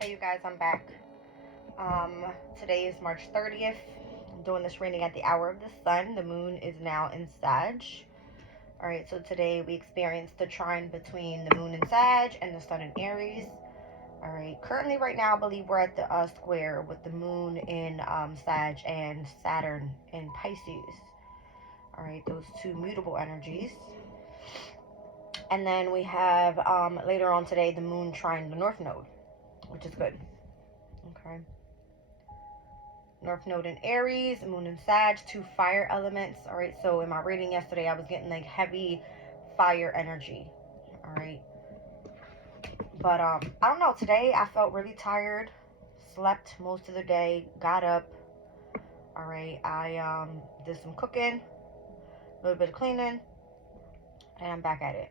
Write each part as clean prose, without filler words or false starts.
Hey you guys, I'm back. Today is March 30th. I'm doing this reading at the hour of the sun. The moon is now in Sag. Alright, so today we experienced the trine between the moon in Sag and the sun in Aries. Alright, currently right now I believe we're at the square with the moon in Sag and Saturn in Pisces. Alright, those two mutable energies. And then we have later on today the moon trine the North Node, which is good. Okay. North Node in Aries, Moon in Sag, two fire elements. All right, so in my reading yesterday, I was getting like heavy fire energy. All right, but I don't know. Today I felt really tired. Slept most of the day. Got up. All right, I did some cooking, a little bit of cleaning, and I'm back at it.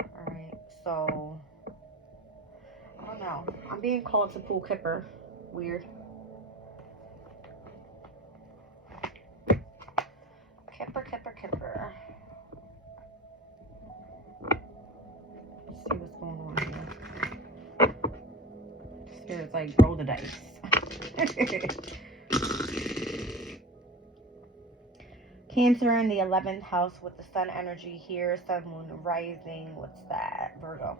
All right, so I don't know. I'm being called to pull Kipper. Weird. Kipper. Let's see what's going on here. Spirit's like, roll the dice. Cancer in the 11th house with the sun energy here. Sun, moon, rising. What's that? Virgo.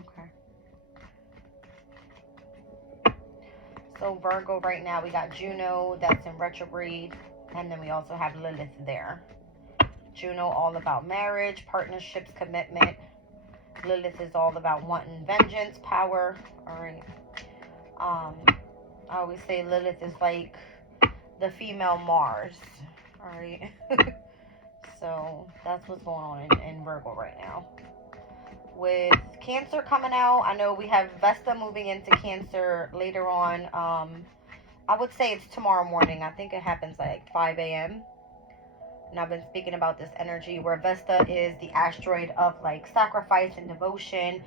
Okay. So Virgo right now, we got Juno that's in retrograde. And then we also have Lilith there. Juno all about marriage, partnerships, commitment. Lilith is all about wanting vengeance, power. All right. I always say Lilith is like the female Mars. All right. So that's what's going on in Virgo right now. With Cancer coming out, I know we have Vesta moving into Cancer later on. I would say it's tomorrow morning. I think it happens like 5 a.m. And I've been speaking about this energy where Vesta is the asteroid of like sacrifice and devotion,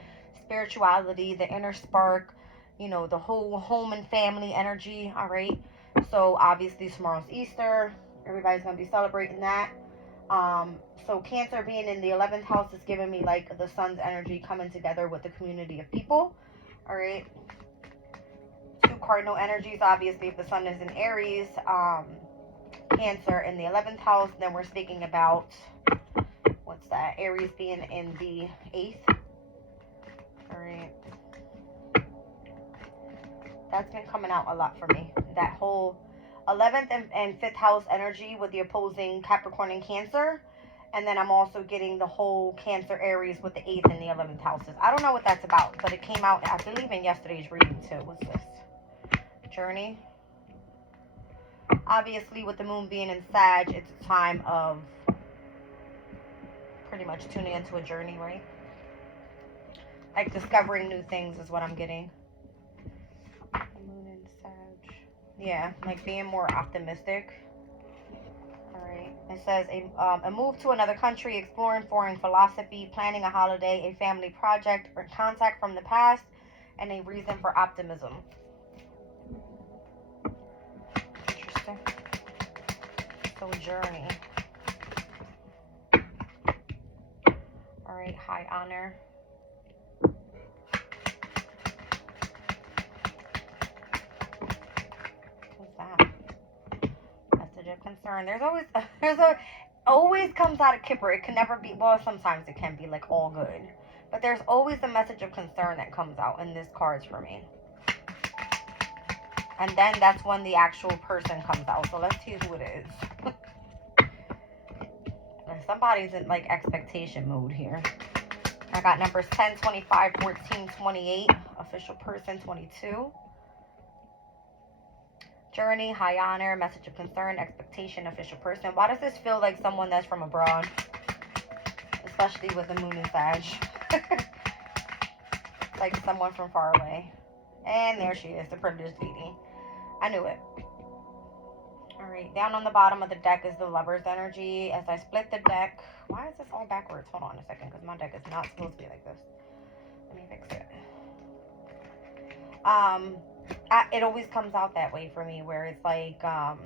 spirituality, the inner spark, you know, the whole home and family energy. All right. So obviously tomorrow's Easter. Everybody's going to be celebrating that. So Cancer being in the 11th house is giving me like the sun's energy coming together with the community of people. All right. Two cardinal energies. Obviously, if the sun is in Aries, Cancer in the 11th house, then we're speaking about, what's that? Aries being in the 8th. All right. That's been coming out a lot for me. That whole 11th and 5th house energy with the opposing Capricorn and Cancer. And then I'm also getting the whole Cancer Aries with the 8th and the 11th houses. I don't know what that's about, but it came out, I believe, in yesterday's reading too. What's this? Journey. Obviously, with the moon being in Sag, it's a time of pretty much tuning into a journey, right? Like discovering new things is what I'm getting. Moon in Sag. Yeah, like being more optimistic. Alright. It says a move to another country, exploring foreign philosophy, planning a holiday, a family project, or contact from the past, and a reason for optimism. Interesting. So journey. Alright, high honor. What's that? Message of concern. Always comes out of Kipper. It can never be, well, sometimes it can be like all good. But there's always a message of concern that comes out in this cards for me. And then that's when the actual person comes out. So let's see who it is. Somebody's in like expectation mode here. I got numbers 10, 25, 14, 28. Official person 22. Journey, high honor, message of concern, expectation, official person. Why does this feel like someone that's from abroad? Especially with the moon and Sag. Like someone from far away. And there she is, the privileged lady. I knew it. Alright, down on the bottom of the deck is the Lover's energy. As I split the deck, why is this all backwards? Hold on a second, because my deck is not supposed to be like this. Let me fix it. It always comes out that way for me, where it's like, I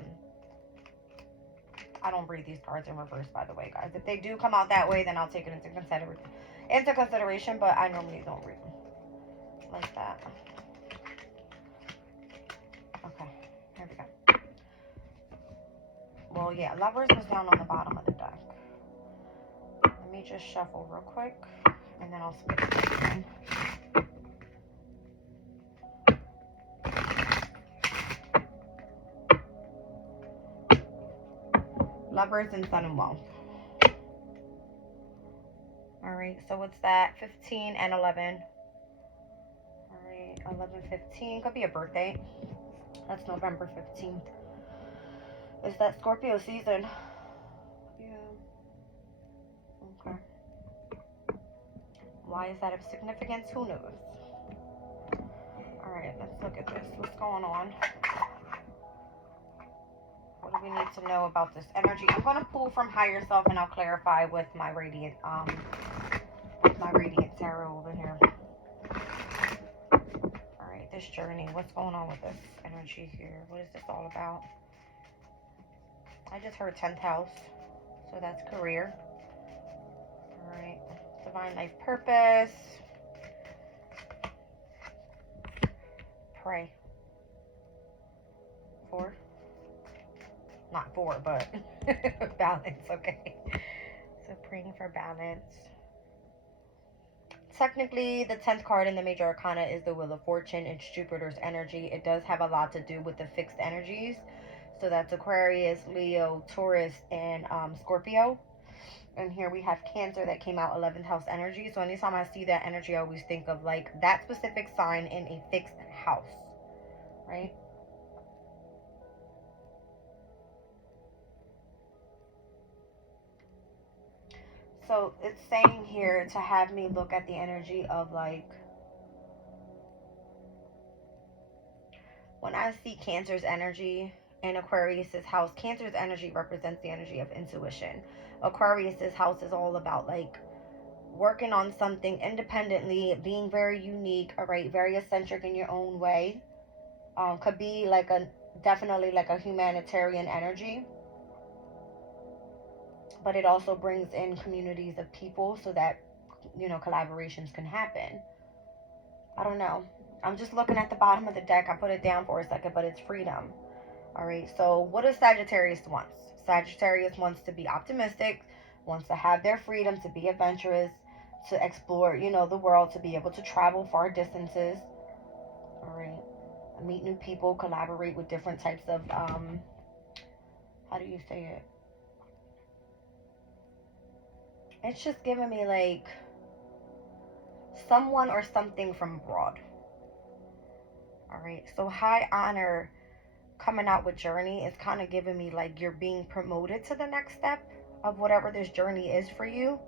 I don't read these cards in reverse, by the way, guys. If they do come out that way, then I'll take it into consideration, but I normally don't read them like that. Okay, here we go. Well, yeah, Lovers was down on the bottom of the deck. Let me just shuffle real quick, and then I'll switch it again. Lovers and Sun and Wealth. Alright, so what's that? 15 and 11. Alright, 11, 15. Could be a birthday. That's November 15th. It's that Scorpio season. Yeah. Okay. Why is that of significance? Who knows? Alright, let's look at this. What's going on? What do we need to know about this energy? I'm going to pull from higher self, and I'll clarify with my radiant tarot over here. All right, this journey. What's going on with this energy here? What is this all about? I just heard 10th house, so that's career. All right, divine life purpose. Pray for. Not for, but balance, okay. So praying for balance. Technically, the 10th card in the major arcana is the Wheel of Fortune. It's Jupiter's energy. It does have a lot to do with the fixed energies. So that's Aquarius, Leo, Taurus, and Scorpio. And here we have Cancer that came out 11th house energy. So anytime I see that energy, I always think of like that specific sign in a fixed house, right? So it's saying here to have me look at the energy of like, when I see Cancer's energy in Aquarius's house, Cancer's energy represents the energy of intuition. Aquarius's house is all about like working on something independently, being very unique, all right, very eccentric in your own way. Could be like definitely like a humanitarian energy. But it also brings in communities of people so that, you know, collaborations can happen. I don't know. I'm just looking at the bottom of the deck. I put it down for a second, but it's freedom. All right. So what does Sagittarius wants? Sagittarius wants to be optimistic, wants to have their freedom, to be adventurous, to explore, you know, the world, to be able to travel far distances. All right. Meet new people, collaborate with different types of, how do you say it? It's just giving me like someone or something from abroad. All right. So high honor coming out with journey is kind of giving me like you're being promoted to the next step of whatever this journey is for you.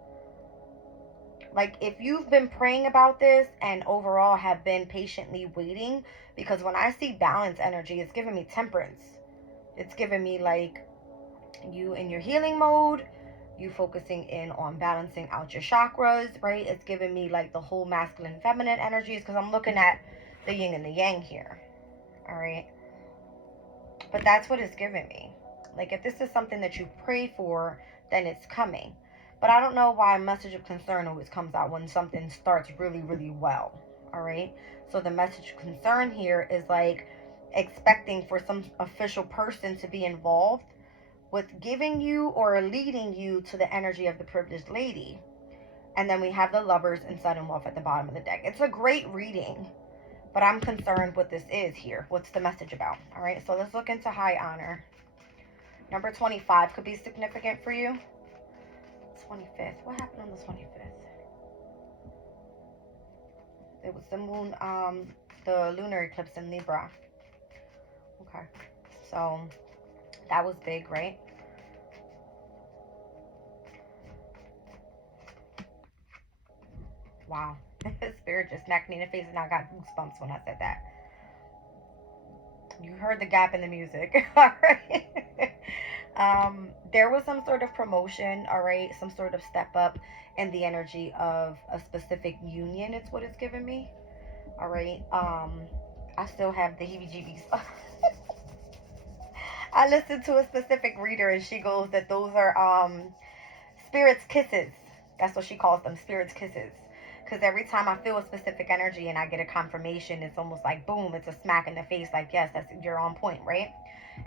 Like if you've been praying about this and overall have been patiently waiting, because when I see balance energy, it's giving me temperance. It's giving me like you in your healing mode, you focusing in on balancing out your chakras, right? It's giving me like the whole masculine feminine energies, because I'm looking at the yin and the yang here. All right. But that's what it's giving me. Like if this is something that you prayed for, then it's coming. But I don't know why a message of concern always comes out when something starts really, really well. All right. So the message of concern here is like expecting for some official person to be involved with giving you or leading you to the energy of the privileged lady. And then we have the Lovers and Sun and Wealth at the bottom of the deck. It's a great reading, but I'm concerned what this is here. What's the message about? All right, so let's look into high honor. Number 25 could be significant for you. 25th. What happened on the 25th? It was the moon, the lunar eclipse in Libra. Okay, so that was big, right? Wow. Spirit just smacked me in the face and I got goosebumps when I said that. You heard the gap in the music. All right. There was some sort of promotion, all right, some sort of step up in the energy of a specific union. It's what it's giving me. All right. I still have the heebie-jeebies. I listened to a specific reader and she goes that those are spirits kisses. That's what she calls them, spirits kisses. Because every time I feel a specific energy and I get a confirmation, it's almost like boom, it's a smack in the face. Like, yes, that's, you're on point, right?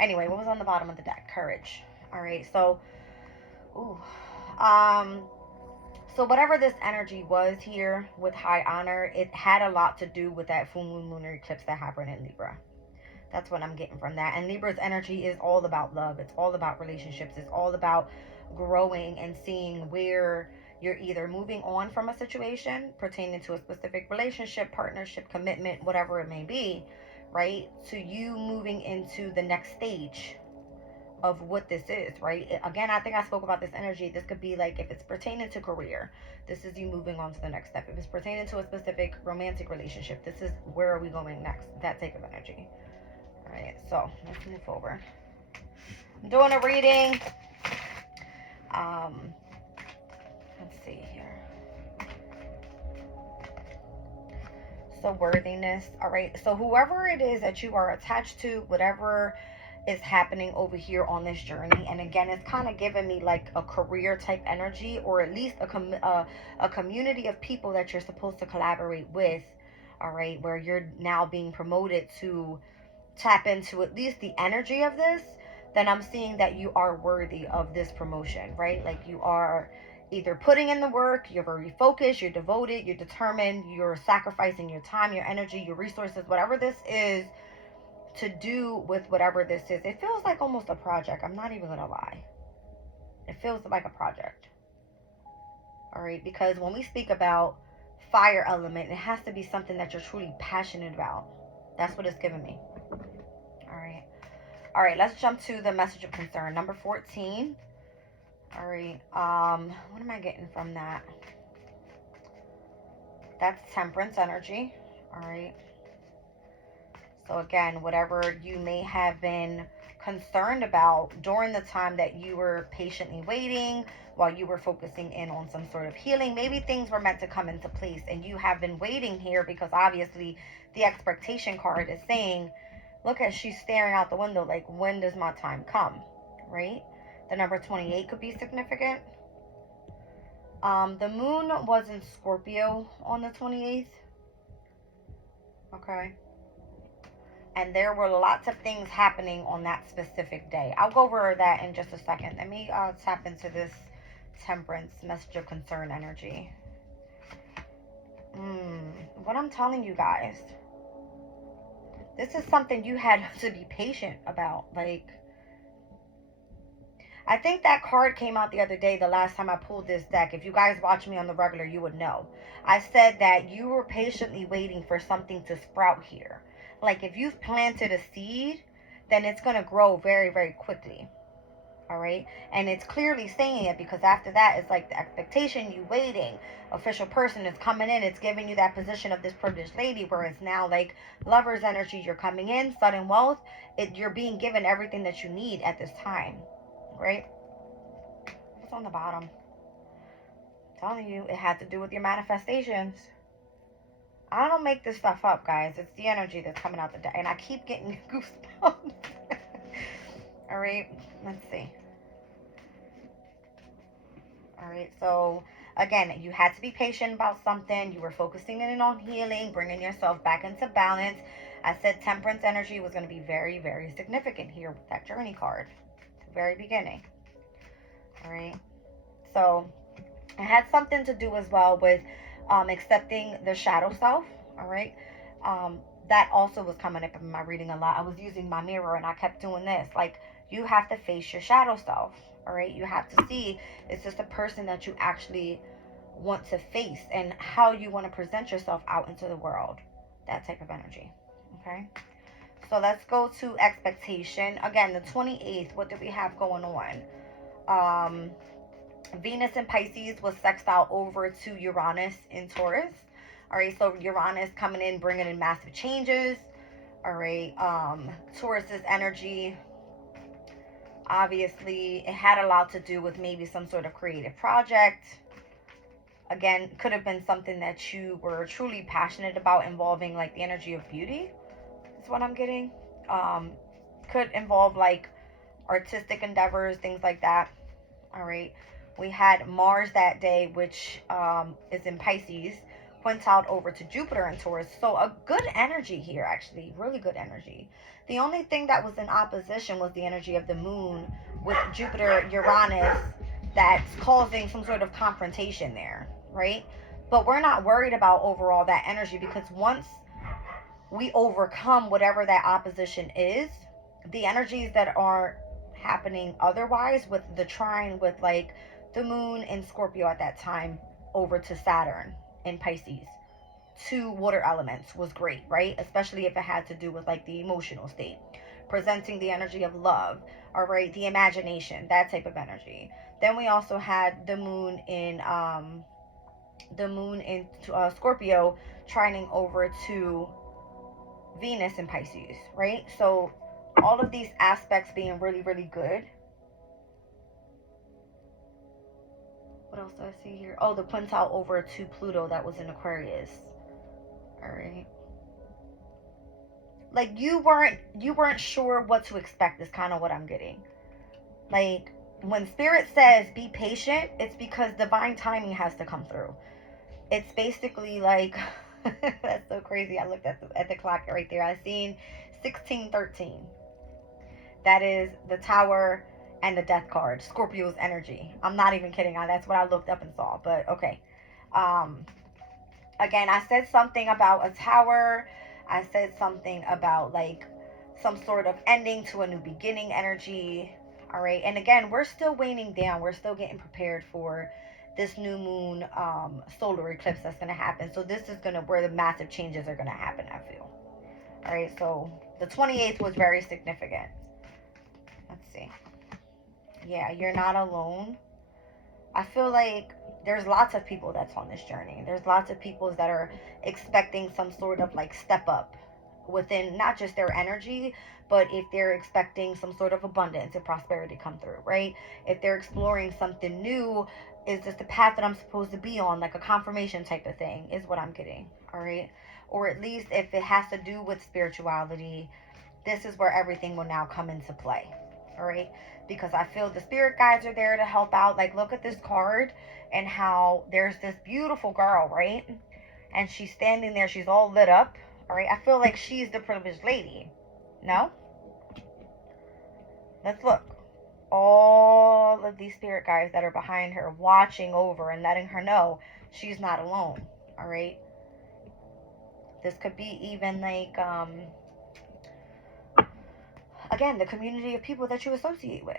Anyway, what was on the bottom of the deck? Courage. All right, so, ooh, um, so whatever this energy was here with high honor, it had a lot to do with that full moon lunar eclipse that happened in Libra. That's what I'm getting from that. And Libra's energy is all about love. It's all about relationships. It's all about growing and seeing where you're either moving on from a situation pertaining to a specific relationship, partnership, commitment, whatever it may be, right? To you moving into the next stage of what this is, right? Again, I think I spoke about this energy. This could be like if it's pertaining to career, this is you moving on to the next step. If it's pertaining to a specific romantic relationship, this is where are we going next? That type of energy. Alright, so let's move over. I'm doing a reading. Let's see here. So worthiness. Alright, so whoever it is that you are attached to, whatever is happening over here on this journey, and again, it's kind of giving me like a career type energy, or at least a community of people that you're supposed to collaborate with. Alright, where you're now being promoted to tap into at least the energy of this, then I'm seeing that you are worthy of this promotion, right? Like you are either putting in the work, you're very focused, you're devoted, you're determined, you're sacrificing your time, your energy, your resources, whatever this is to do with whatever this is. It feels like almost a project. I'm not even going to lie. It feels like a project. All right, because when we speak about fire element, it has to be something that you're truly passionate about. That's what it's giving me. All right, let's jump to the message of concern. Number 14. All right, what am I getting from that? That's temperance energy. All right. So again, whatever you may have been concerned about during the time that you were patiently waiting, while you were focusing in on some sort of healing, maybe things were meant to come into place and you have been waiting here because obviously the expectation card is saying, look at, she's staring out the window like, when does my time come, right? The number 28 could be significant. The moon was in Scorpio on the 28th. Okay. And there were lots of things happening on that specific day. I'll go over that in just a second. Let me tap into this temperance message of concern energy. What I'm telling you guys, this is something you had to be patient about. Like, I think that card came out the other day, the last time I pulled this deck. If you guys watch me on the regular, you would know. I said that you were patiently waiting for something to sprout here. Like, if you've planted a seed, then it's going to grow very, very quickly. All right? And it's clearly saying it because after that, it's like the expectation, you waiting. Official person is coming in. It's giving you that position of this privileged lady where it's now like lover's energy. You're coming in, sudden wealth. You're being given everything that you need at this time. Right? What's on the bottom? I'm telling you, it had to do with your manifestations. I don't make this stuff up, guys. It's the energy that's coming out the deck. And I keep getting goosebumps. Alright, let's see. Alright, so again, you had to be patient about something. You were focusing in on healing, bringing yourself back into balance. I said temperance energy was going to be very, very significant here with that journey card. At the very beginning. Alright, so it had something to do as well with accepting the shadow self. All right, that also was coming up in my reading a lot. I was using my mirror and I kept doing this. Like, you have to face your shadow self. All right, you have to see, is this the person that you actually want to face and how you want to present yourself out into the world. That type of energy. Okay, so let's go to expectation. Again, the 28th, what do we have going on? Venus in Pisces was sextile over to Uranus in Taurus. All right, so Uranus coming in, bringing in massive changes. All right, Taurus's energy, obviously, it had a lot to do with maybe some sort of creative project. Again, could have been something that you were truly passionate about involving like the energy of beauty. Is what I'm getting. Could involve like artistic endeavors, things like that. All right. We had Mars that day, which is in Pisces, quintiled over to Jupiter in Taurus. So a good energy here, actually, really good energy. The only thing that was in opposition was the energy of the moon with Jupiter, Uranus, that's causing some sort of confrontation there, right? But we're not worried about overall that energy, because once we overcome whatever that opposition is, the energies that are happening otherwise, with the trine with like the moon in Scorpio at that time over to Saturn in Pisces, two water elements, was great, right? Especially if it had to do with like the emotional state, presenting the energy of love, all right, the imagination, that type of energy. Then we also had the moon in Scorpio trining over to Venus in Pisces, right? So all of these aspects being really, really good. What else do I see here? Oh, the quintile over to Pluto that was in Aquarius. All right. Like you weren't sure what to expect is kind of what I'm getting. Like when spirit says be patient, it's because divine timing has to come through. It's basically like that's so crazy. I looked at the clock right there. I seen 1613. That is the Tower and the Death card, Scorpio's energy. I'm not even kidding. That's what I looked up and saw. But okay. Again, I said something about a tower. I said something about like some sort of ending to a new beginning energy. All right. And again, we're still waning down. We're still getting prepared for this new moon solar eclipse that's going to happen. So this is going to where the massive changes are going to happen, I feel. All right. So the 28th was very significant. Let's see. Yeah, you're not alone. I feel like there's lots of people that's on this journey. There's lots of people that are expecting some sort of like step up within not just their energy, but if they're expecting some sort of abundance and prosperity come through, right? If they're exploring something new, is this the path that I'm supposed to be on, like a confirmation type of thing is what I'm getting, all right? Or at least if it has to do with spirituality, this is where everything will now come into play, all right? Because I feel the spirit guides are there to help out. Like, look at this card and how there's this beautiful girl, right? And she's standing there. She's all lit up, all right? I feel like she's the privileged lady. No? Let's look. All of these spirit guides that are behind her, watching over and letting her know she's not alone, all right? This could be even like, again, the community of people that you associate with,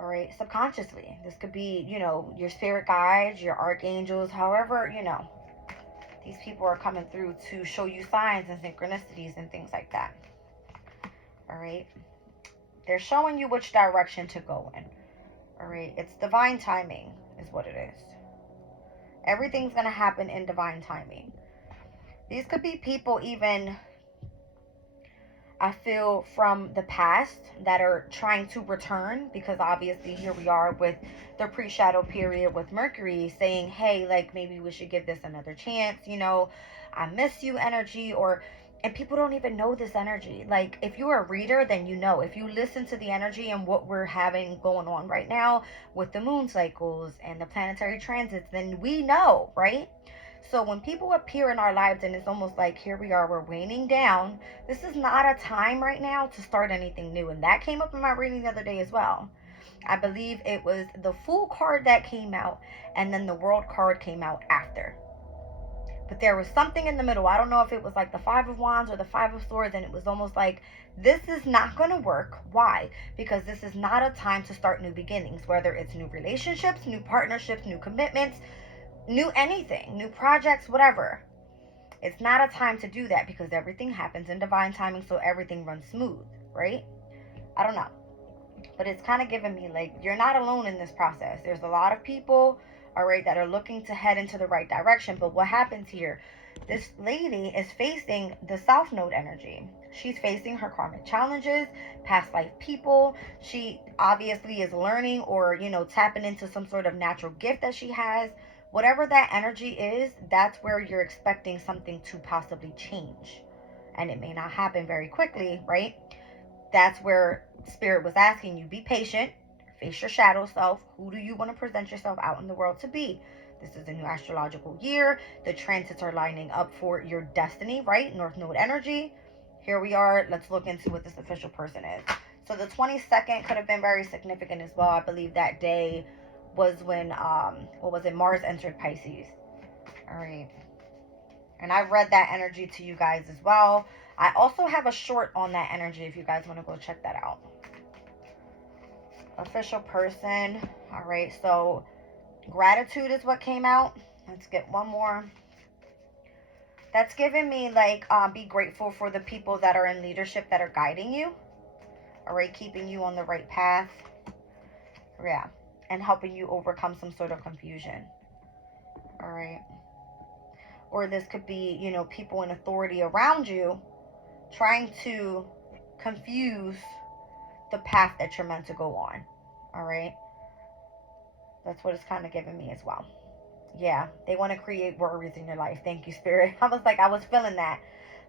all right, subconsciously. This could be, you know, your spirit guides, your archangels, however, you know, these people are coming through to show you signs and synchronicities and things like that, all right? They're showing you which direction to go in, all right? It's divine timing is what it is. Everything's going to happen in divine timing. These could be people even, I feel, from the past that are trying to return, because obviously here we are with the pre-shadow period with Mercury saying, hey, like maybe we should give this another chance, you know, I miss you energy, or, and people don't even know this energy. Like if you're a reader, then you know. If you listen to the energy and what we're having going on right now with the moon cycles and the planetary transits, then we know, right? So when people appear in our lives and it's almost like here we are, we're waning down, this is not a time right now to start anything new. And that came up in my reading the other day as well. I believe it was the Fool card that came out and then the World card came out after. But there was something in the middle. I don't know if it was like the Five of Wands or the Five of Swords, and it was almost like this is not going to work. Why? Because this is not a time to start new beginnings, whether it's new relationships, new partnerships, new commitments, new anything, new projects, whatever. It's not a time to do that because everything happens in divine timing, so everything runs smooth, right? I don't know. But it's kind of giving me like you're not alone in this process. There's a lot of people, all right, that are looking to head into the right direction. But what happens here? This lady is facing the South Node energy. She's facing her karmic challenges, past life people. She obviously is learning or, you know, tapping into some sort of natural gift that she has. Whatever that energy is, that's where you're expecting something to possibly change. And it may not happen very quickly, right? That's where Spirit was asking you, be patient, face your shadow self. Who do you want to present yourself out in the world to be? This is a new astrological year. The transits are lining up for your destiny, right? North Node energy. Here we are. Let's look into what this official person is. So the 22nd could have been very significant as well. I believe that day was when, what was it? Mars entered Pisces. All right. And I read that energy to you guys as well. I also have a short on that energy if you guys want to go check that out. Official person. All right. So gratitude is what came out. Let's get one more. That's giving me like, be grateful for the people that are in leadership that are guiding you. All right. Keeping you on the right path. Yeah. And helping you overcome some sort of confusion. All right. Or this could be, you know, people in authority around you trying to confuse the path that you're meant to go on. All right. That's what it's kind of giving me as well. Yeah. They want to create worries in your life. Thank you, Spirit. I was feeling that.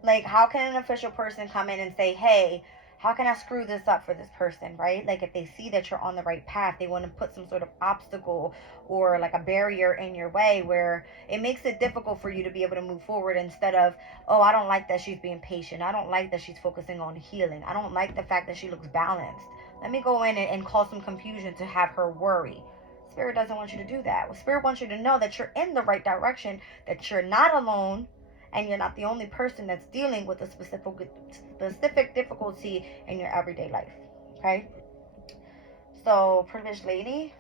Like, how can an official person come in and say, hey, how can I screw this up for this person, right? Like, if they see that you're on the right path, they want to put some sort of obstacle or like a barrier in your way where it makes it difficult for you to be able to move forward, instead of, oh, I don't like that she's being patient. I don't like that she's focusing on healing. I don't like the fact that she looks balanced. Let me go in and cause some confusion to have her worry. Spirit doesn't want you to do that. Well, Spirit wants you to know that you're in the right direction, that you're not alone, and you're not the only person that's dealing with a specific difficulty in your everyday life. Okay? So, privileged lady,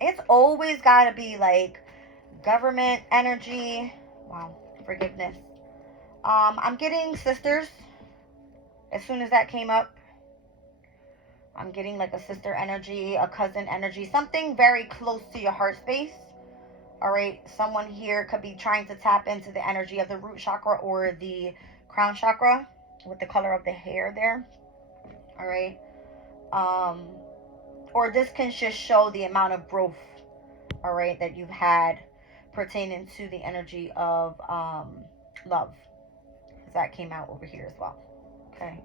it's always got to be like government energy. Wow, forgiveness. I'm getting sisters. As soon as that came up, I'm getting like a sister energy, a cousin energy, something very close to your heart space. All right, someone here could be trying to tap into the energy of the root chakra or the crown chakra with the color of the hair there. All right. Or this can just show the amount of growth, all right, that you've had pertaining to the energy of love. That came out over here as well. Okay.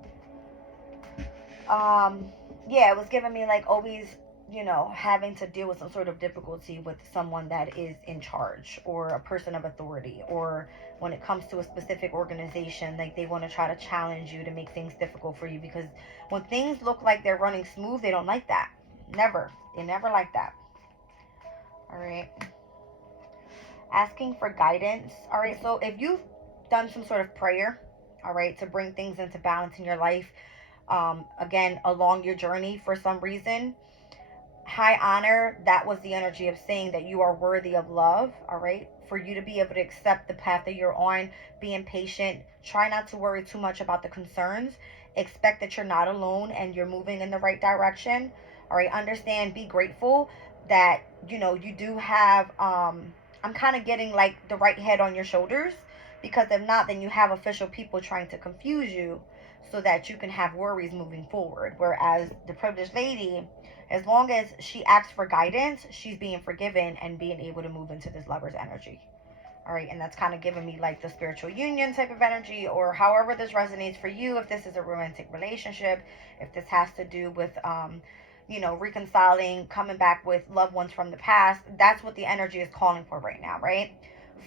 Yeah, it was giving me like always, you know, having to deal with some sort of difficulty with someone that is in charge or a person of authority, or when it comes to a specific organization, like they want to try to challenge you to make things difficult for you, because when things look like they're running smooth, they don't like that. Never. They never like that. All right. Asking for guidance. All right. So if you've done some sort of prayer, all right, to bring things into balance in your life, again, along your journey for some reason, high honor, that was the energy of saying that you are worthy of love. All right. For you to be able to accept the path that you're on, being patient, try not to worry too much about the concerns, expect that you're not alone and you're moving in the right direction. All right. Understand, be grateful that, you know, you do have, I'm kind of getting like the right head on your shoulders, because if not, then you have official people trying to confuse you so that you can have worries moving forward. Whereas the privileged lady, as long as she asks for guidance, she's being forgiven and being able to move into this lover's energy. All right, and that's kind of giving me like the spiritual union type of energy, or however this resonates for you. If this is a romantic relationship, if this has to do with, you know, reconciling, coming back with loved ones from the past, that's what the energy is calling for right now, right?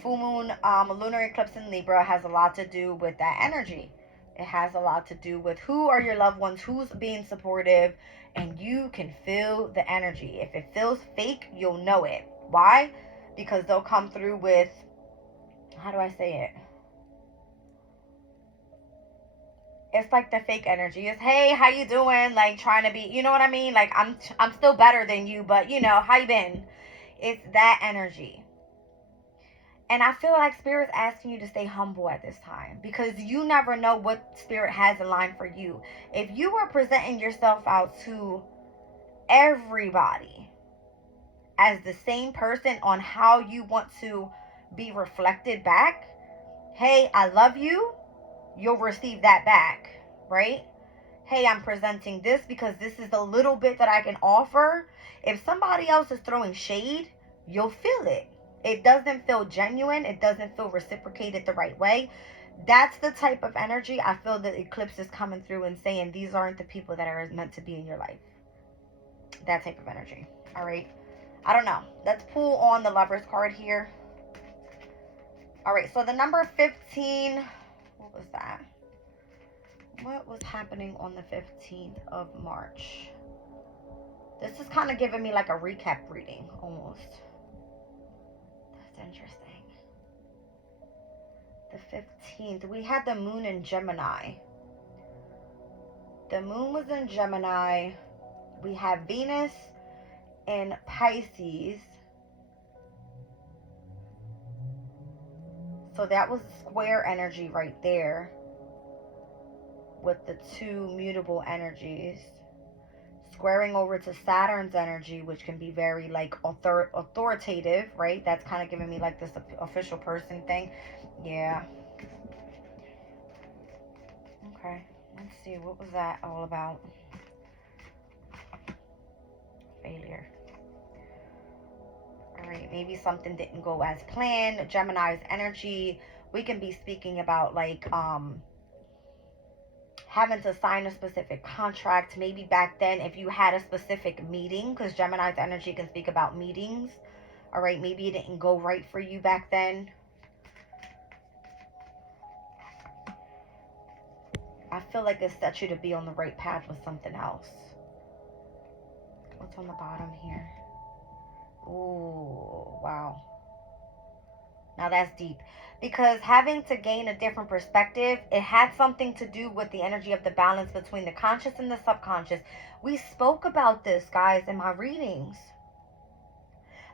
Full moon, lunar eclipse in Libra has a lot to do with that energy. It has a lot to do with who are your loved ones, who's being supportive, and you can feel the energy. If it feels fake, you'll know it. Why? Because they'll come through with, how do I say it? It's like the fake energy. It's, hey, how you doing? Like trying to be, you know what I mean? Like I'm still better than you, but you know, how you been? It's that energy. And I feel like Spirit's asking you to stay humble at this time, because you never know what Spirit has in line for you. If you are presenting yourself out to everybody as the same person on how you want to be reflected back, hey, I love you, you'll receive that back, right? Hey, I'm presenting this because this is the little bit that I can offer. If somebody else is throwing shade, you'll feel it. It doesn't feel genuine. It doesn't feel reciprocated the right way. That's the type of energy I feel the eclipse is coming through and saying these aren't the people that are meant to be in your life. That type of energy. All right. I don't know. Let's pull on the Lovers card here. All right. So the number 15. What was that? What was happening on the 15th of March? This is kind of giving me like a recap reading almost. That's interesting. The 15th. We had the moon in Gemini. The moon was in Gemini. We have Venus in Pisces. So that was square energy right there with the two mutable energies. Squaring over to Saturn's energy, which can be very like authoritative, right? That's kind of giving me like this official person thing. Yeah. Okay. Let's see. What was that all about? Failure. All right. Maybe something didn't go as planned. Gemini's energy. We can be speaking about like having to sign a specific contract. Maybe back then if you had a specific meeting, because Gemini's energy can speak about meetings. All right. Maybe it didn't go right for you back then. I feel like it set you to be on the right path with something else. What's on the bottom here? Ooh, wow. Now that's deep. Because having to gain a different perspective, it had something to do with the energy of the balance between the conscious and the subconscious. We spoke about this, guys, in my readings.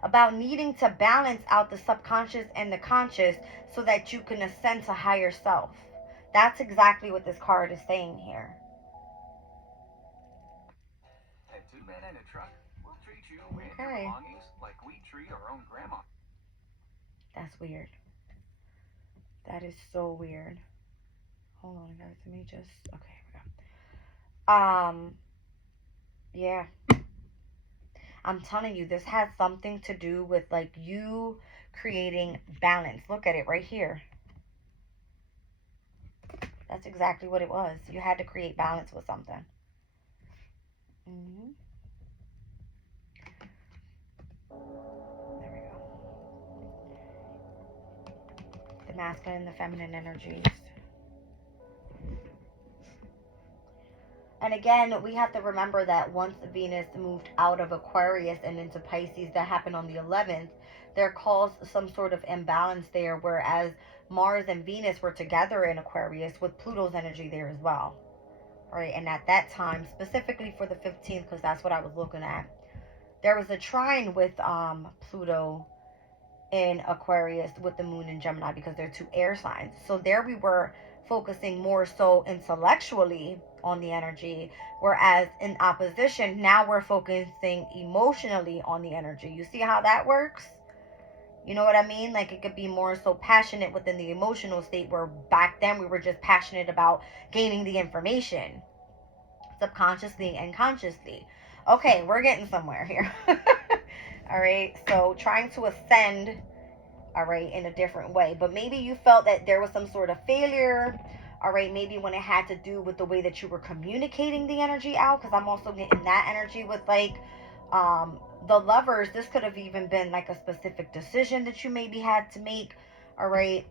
About needing to balance out the subconscious and the conscious so that you can ascend to higher self. That's exactly what this card is saying here. And two men in a truck will treat you and your belongings like we treat our own grandma. That's weird. That is so weird. Hold on, guys. Let me just... Okay, here we go. Yeah. I'm telling you, this has something to do with, like, you creating balance. Look at it right here. That's exactly what it was. You had to create balance with something. There we go. The masculine and the feminine energies. And again, we have to remember that once Venus moved out of Aquarius and into Pisces, that happened on the 11th, there caused some sort of imbalance there, whereas Mars and Venus were together in Aquarius with Pluto's energy there as well. Right? And at that time, specifically for the 15th, because that's what I was looking at, there was a trine with Pluto in Aquarius with the moon in Gemini, because they're two air signs. So there we were focusing more so intellectually on the energy, whereas in opposition, now we're focusing emotionally on the energy. You see how that works? You know what I mean? Like, it could be more so passionate within the emotional state, where back then we were just passionate about gaining the information subconsciously and consciously. Okay, we're getting somewhere here. All right, so trying to ascend, all right, in a different way. But maybe you felt that there was some sort of failure, all right, maybe when it had to do with the way that you were communicating the energy out, because I'm also getting that energy with, like, the Lovers. This could have even been like a specific decision that you maybe had to make, all right.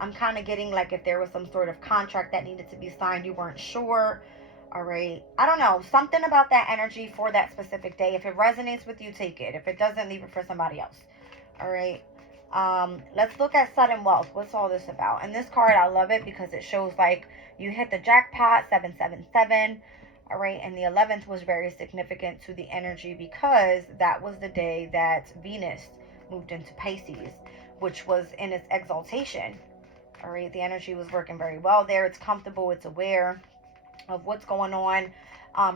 I'm kind of getting like if there was some sort of contract that needed to be signed, you weren't sure. All right. I don't know. Something about that energy for that specific day. If it resonates with you, take it. If it doesn't, leave it for somebody else. All right. Let's look at sudden wealth. What's all this about? And this card, I love it because it shows like you hit the jackpot, 777. All right. And the 11th was very significant to the energy because that was the day that Venus moved into Pisces, which was in its exaltation. All right. The energy was working very well there. It's comfortable. It's aware of what's going on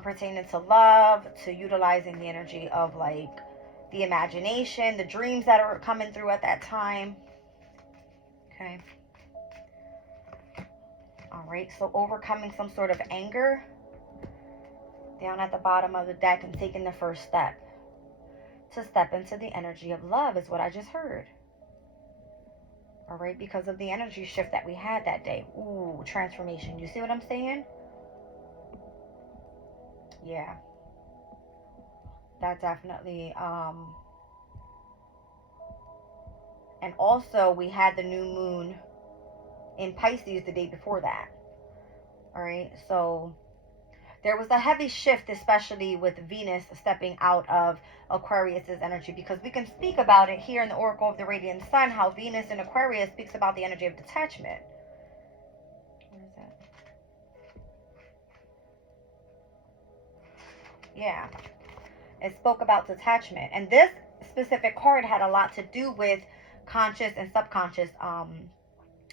pertaining to love, to utilizing the energy of like the imagination, the dreams that are coming through at that time. Okay. All right. So overcoming some sort of anger down at the bottom of the deck and taking the first step to step into the energy of love is what I just heard. All right, because of the energy shift that we had that day. Ooh, transformation. You see what I'm saying? Yeah. That definitely, and also we had the new moon in Pisces the day before that. All right, so there was a heavy shift, especially with Venus stepping out of Aquarius's energy, because we can speak about it here in the Oracle of the Radiant Sun, how Venus in Aquarius speaks about the energy of detachment. What is that? Yeah, it spoke about detachment, and this specific card had a lot to do with conscious and subconscious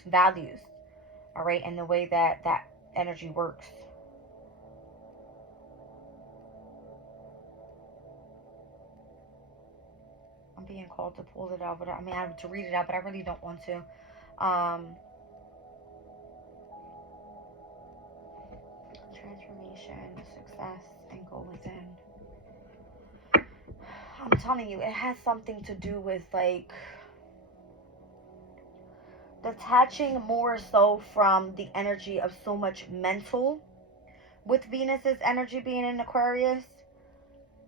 values. All right, and the way that that energy works. I'm being called to pull it out, but I have to read it out, but I really don't want to. Transformation, success, and go within. I'm telling you, it has something to do with like detaching more so from the energy of so much mental, with Venus's energy being in Aquarius,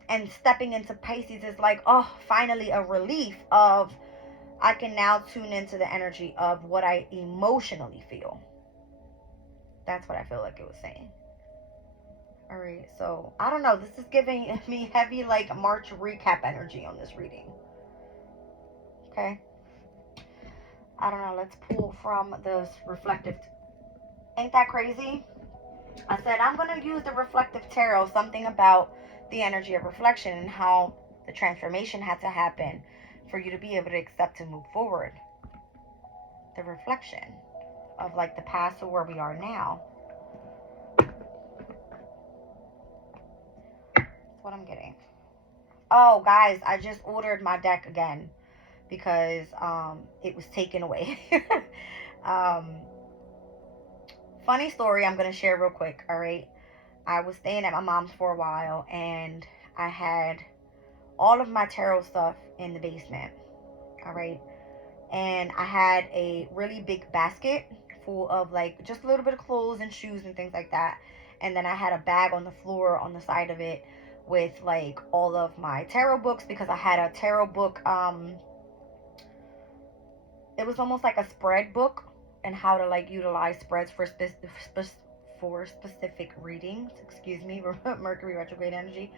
and stepping into Pisces is like, oh, finally a relief of I can now tune into the energy of what I emotionally feel. That's what I feel like it was saying. All right, so I don't know. This is giving me heavy like March recap energy on this reading. Okay. I don't know. Let's pull from this reflective. Ain't that crazy? I said I'm going to use the reflective tarot. Something about the energy of reflection and how the transformation had to happen for you to be able to accept and move forward. The reflection of like the past to where we are now. That's what I'm getting. Oh, guys, I just ordered my deck again because it was taken away. Funny story I'm going to share real quick, all right? I was staying at my mom's for a while, and I had all of my tarot stuff in the basement, all right? And I had a really big basket full of like just a little bit of clothes and shoes and things like that. And then I had a bag on the floor on the side of it with like all of my tarot books, because I had a tarot book. It was almost like a spread book and how to like utilize spreads for specific readings. Excuse me, Mercury retrograde energy.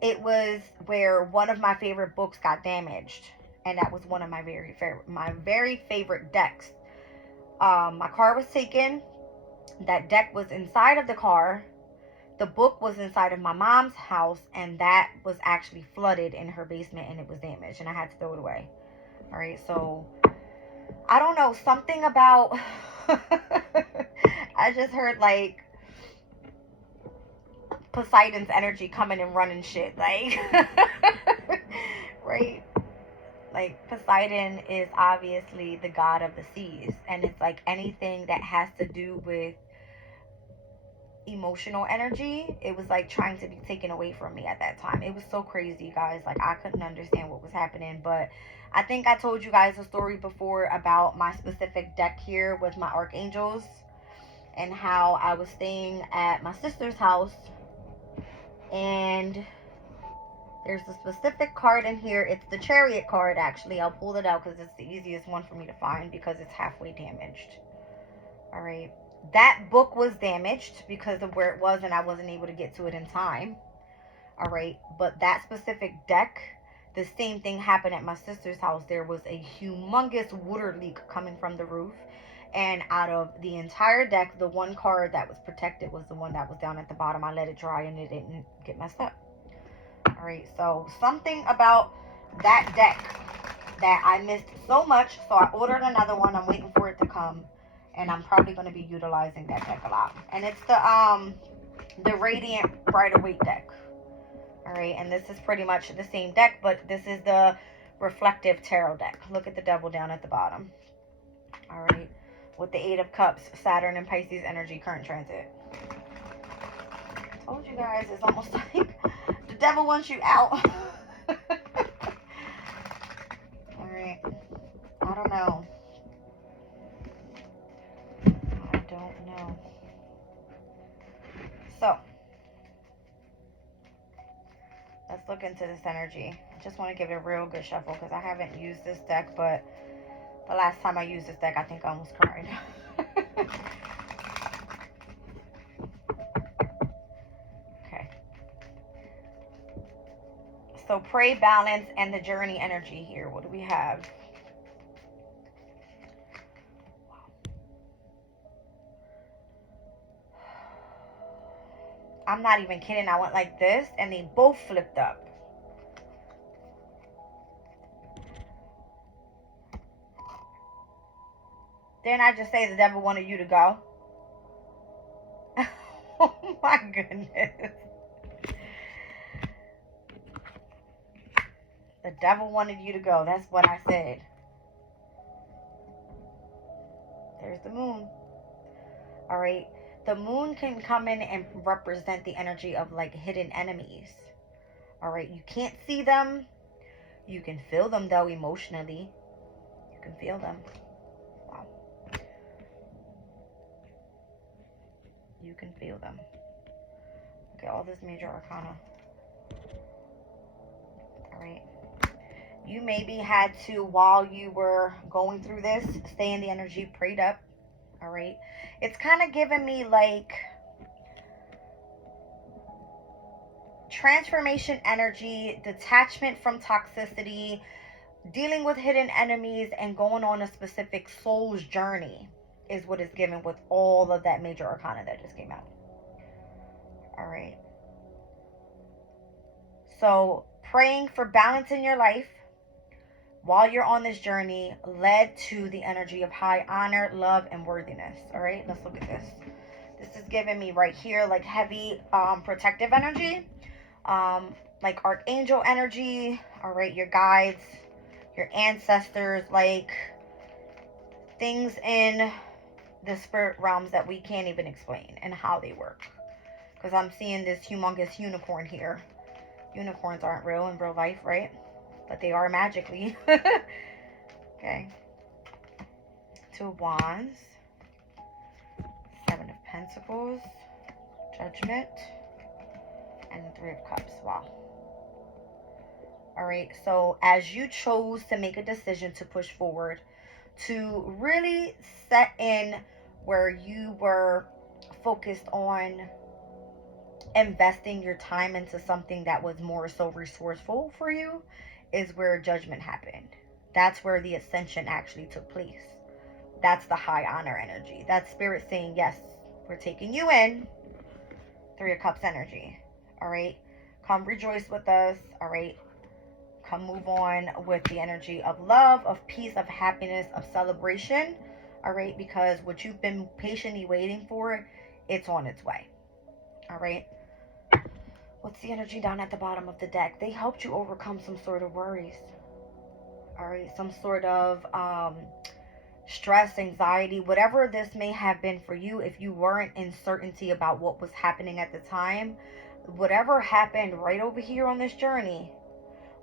It was where one of my favorite books got damaged, and that was one of my very favorite decks. My car was taken. That deck was inside of the car. The book was inside of my mom's house, and that was actually flooded in her basement, and it was damaged, and I had to throw it away. All right, so I don't know, something about I just heard like Poseidon's energy coming and running shit, like right? Like Poseidon is obviously the god of the seas, and it's like anything that has to do with emotional energy, it was like trying to be taken away from me at that time. It was so crazy, guys. Like I couldn't understand what was happening. But I think I told you guys a story before about my specific deck here with my archangels, and how I was staying at my sister's house, and there's a specific card in here. It's the Chariot card, actually. I'll pull it out because it's the easiest one for me to find because it's halfway damaged. All right. That book was damaged because of where it was, and I wasn't able to get to it in time. All right. But that specific deck, the same thing happened at my sister's house. There was a humongous water leak coming from the roof. And out of the entire deck, the one card that was protected was the one that was down at the bottom. I let it dry and it didn't get messed up. All right, so something about that deck that I missed so much, so I ordered another one. I'm waiting for it to come, and I'm probably going to be utilizing that deck a lot. And it's the Radiant Brighter Weight deck. All right, and this is pretty much the same deck, but this is the Reflective Tarot deck. Look at the devil down at the bottom. All right, with the Eight of Cups, Saturn and Pisces energy, current transit. I told you guys, it's almost like the devil wants you out. All right. look into this energy. I just want to give it a real good shuffle because I haven't used this deck, but the last time I used this deck, I think I almost cried. Okay. So pray, balance, and the journey energy here. What do we have? I'm not even kidding. I went like this, and they both flipped up. Didn't I just say the devil wanted you to go? Oh my goodness. The devil wanted you to go. That's what I said. There's the moon. All right. The moon can come in and represent the energy of like hidden enemies. All right. You can't see them. You can feel them though emotionally. You can feel them. Wow. You can feel them. Okay, all this major arcana. All right. You maybe had to, while you were going through this, stay in the energy, prayed up. All right. It's kind of giving me like transformation energy, detachment from toxicity, dealing with hidden enemies, and going on a specific soul's journey is what is given with all of that major arcana that just came out. All right. So praying for balance in your life while you're on this journey led to the energy of high honor, love, and worthiness. All right, let's look at this. This is giving me right here like heavy protective energy, like archangel energy. All right, your guides, your ancestors, like things in the spirit realms that we can't even explain and how they work. Because I'm seeing this humongous unicorn here. Unicorns aren't real in real life, right? But they are magically. Okay. Two of Wands. Seven of Pentacles. Judgment. And the Three of Cups. Wow. Alright, so as you chose to make a decision to push forward, to really set in where you were focused on investing your time into something that was more so resourceful for you, is where judgment happened. That's where the ascension actually took place. That's the high honor energy. That's spirit saying, yes, we're taking you in. Three of Cups energy. All right. Come rejoice with us. All right. Come move on with the energy of love, of peace, of happiness, of celebration. All right. Because what you've been patiently waiting for, it's on its way. All right. What's the energy down at the bottom of the deck? They helped you overcome some sort of worries. All right. Some sort of stress, anxiety, whatever this may have been for you. If you weren't in certainty about what was happening at the time, whatever happened right over here on this journey,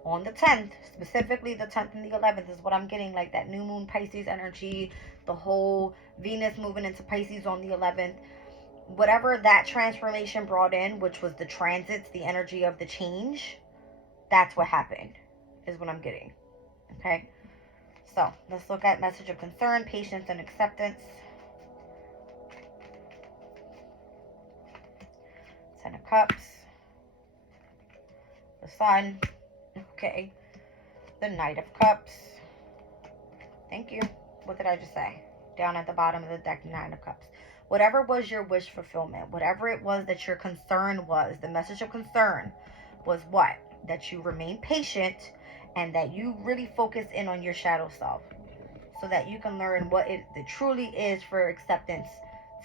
on the 10th, specifically the 10th and the 11th is what I'm getting, like that new moon Pisces energy, the whole Venus moving into Pisces on the 11th. Whatever that transformation brought in, which was the transits, the energy of the change, that's what happened, is what I'm getting. Okay? So, let's look at message of concern, patience, and acceptance. Ten of Cups. The Sun. Okay. The Knight of Cups. Thank you. What did I just say? Down at the bottom of the deck, Nine of Cups. Whatever was your wish fulfillment, whatever it was that your concern was, the message of concern was what? That you remain patient and that you really focus in on your shadow self so that you can learn what it truly is for acceptance